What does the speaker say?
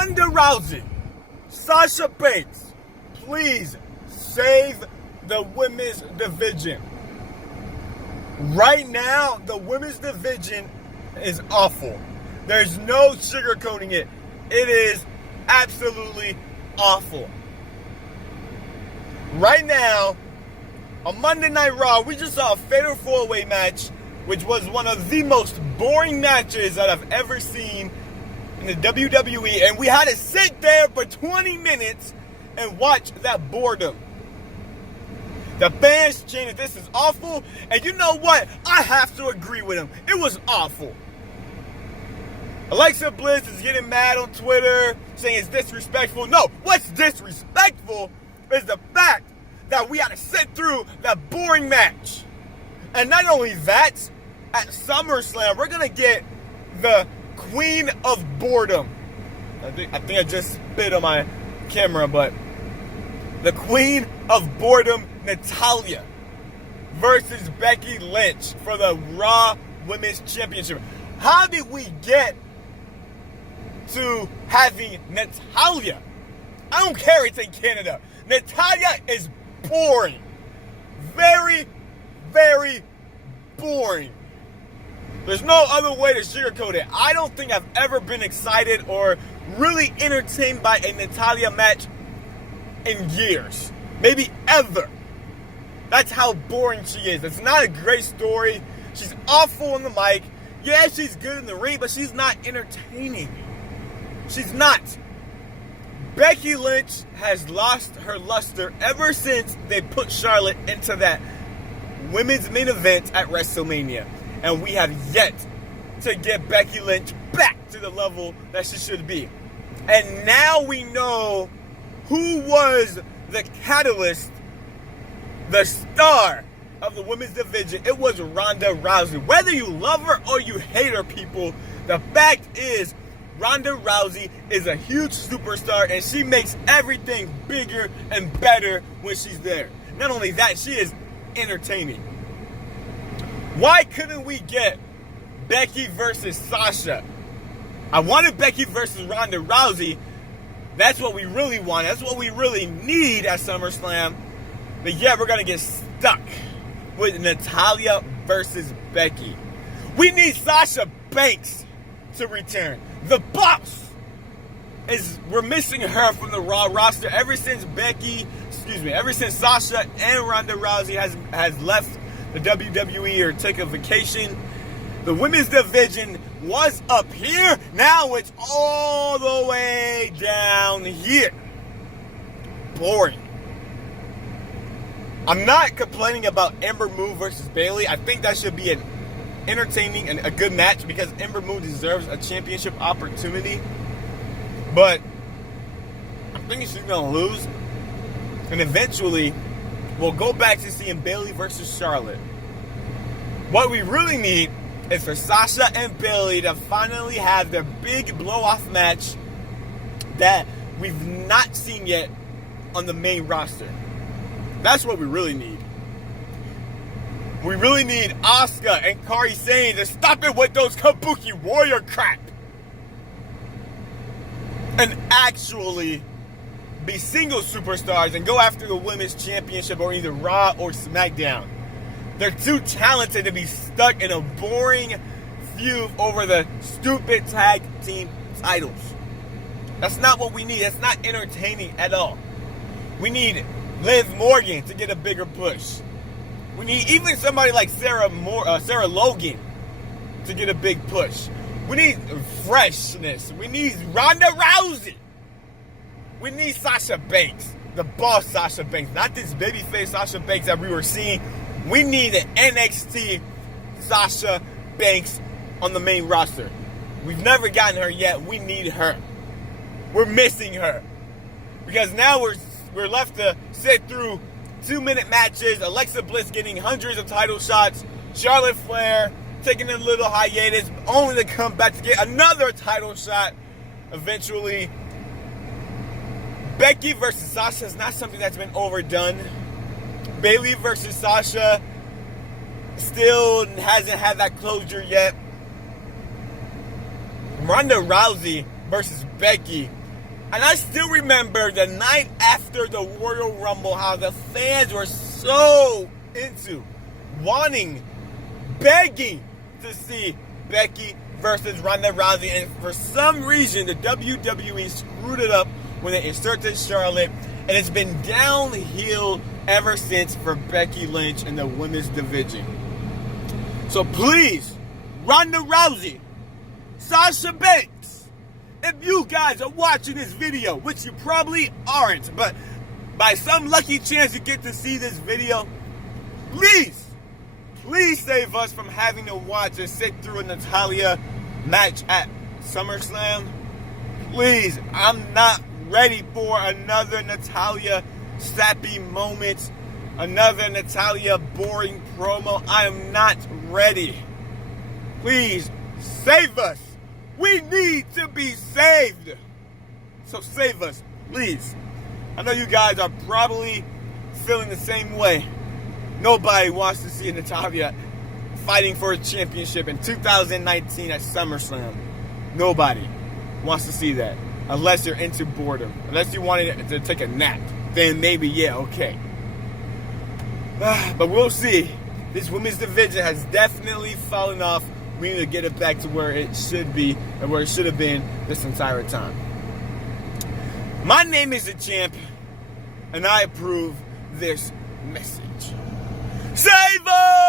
Ronda Rousey, Sasha Banks, please save the women's division. Right now, the women's division is awful. There's no sugarcoating it. It is absolutely awful. Right now, on Monday Night Raw, we just saw a Fatal 4-Way match, which was one of the most boring matches that I've ever seen in the WWE, and we had to sit there for 20 minutes and watch that boredom. The fans chanted, "This is awful," and you know what? I have to agree with them. It was awful. Alexa Bliss is getting mad on Twitter, saying it's disrespectful. No, what's disrespectful is the fact that we had to sit through that boring match. And not only that, at SummerSlam, we're going to get the Queen of Boredom. I think I just spit on my camera, but the Queen of Boredom, Natalya, versus Becky Lynch for the Raw Women's Championship. How did we get to having Natalya? I don't care, it's in Canada. Natalya is boring. Very, very boring. There's no other way to sugarcoat it. I don't think I've ever been excited or really entertained by a Natalya match in years. Maybe ever. That's how boring she is. It's not a great story. She's awful on the mic. Yeah, she's good in the ring, but she's not entertaining. She's not. Becky Lynch has lost her luster ever since they put Charlotte into that women's main event at WrestleMania. And we have yet to get Becky Lynch back to the level that she should be. And now we know who was the catalyst, the star of the women's division. It was Ronda Rousey. Whether you love her or you hate her, people, the fact is Ronda Rousey is a huge superstar, and she makes everything bigger and better when she's there. Not only that, she is entertaining. Why couldn't we get Becky versus Sasha? I wanted Becky versus Ronda Rousey. That's what we really want. That's what we really need at SummerSlam. But yeah, we're going to get stuck with Natalya versus Becky. We need Sasha Banks to return. The boss we're missing her from the Raw roster ever since Sasha and Ronda Rousey has left the WWE or took a vacation. The women's division was up here. Now it's all the way down here. Boring. I'm not complaining about Ember Moon versus Bayley. I think that should be an entertaining and a good match because Ember Moon deserves a championship opportunity. But I'm thinking she's going to lose. And eventually, we'll go back to seeing Bayley versus Charlotte. What we really need is for Sasha and Bayley to finally have their big blow-off match that we've not seen yet on the main roster. That's what we really need. We really need Asuka and Kairi Sane to stop it with those Kabuki Warrior crap. And actually be single superstars and go after the women's championship on either Raw or SmackDown. They're too talented to be stuck in a boring feud over the stupid tag team titles. That's not what we need. That's not entertaining at all. We need Liv Morgan to get a bigger push. We need even somebody like Sarah Logan to get a big push. We need freshness. We need Ronda Rousey. We need Sasha Banks, the boss Sasha Banks, not this babyface Sasha Banks that we were seeing. We need an NXT Sasha Banks on the main roster. We've never gotten her yet. We need her. We're missing her. Because now we're left to sit through 2-minute matches, Alexa Bliss getting hundreds of title shots, Charlotte Flair taking a little hiatus, only to come back to get another title shot eventually. Becky versus Sasha is not something that's been overdone. Bayley versus Sasha still hasn't had that closure yet. Ronda Rousey versus Becky And I still remember the night after the Royal Rumble, how the fans were so into wanting, begging to see Becky versus Ronda Rousey. And for some reason, the WWE screwed it up when they inserted Charlotte. And it's been downhill ever since for Becky Lynch in the women's division. So please, Ronda Rousey, Sasha Banks, if you guys are watching this video, which you probably aren't, but by some lucky chance you get to see this video, please save us from having to watch and sit through a Natalya match at SummerSlam. Please, I'm not ready for another Natalya sappy moment, another Natalya boring promo. I am not ready. Please, save us. We need to be saved. So save us, please. I know you guys are probably feeling the same way. Nobody wants to see Natalya fighting for a championship in 2019 at SummerSlam. Nobody wants to see that. Unless you're into boredom. Unless you wanted to take a nap. Then maybe, yeah, okay. But we'll see. This women's division has definitely fallen off. We need to get it back to where it should be and where it should have been this entire time. My name is the Champ, and I approve this message. Save us!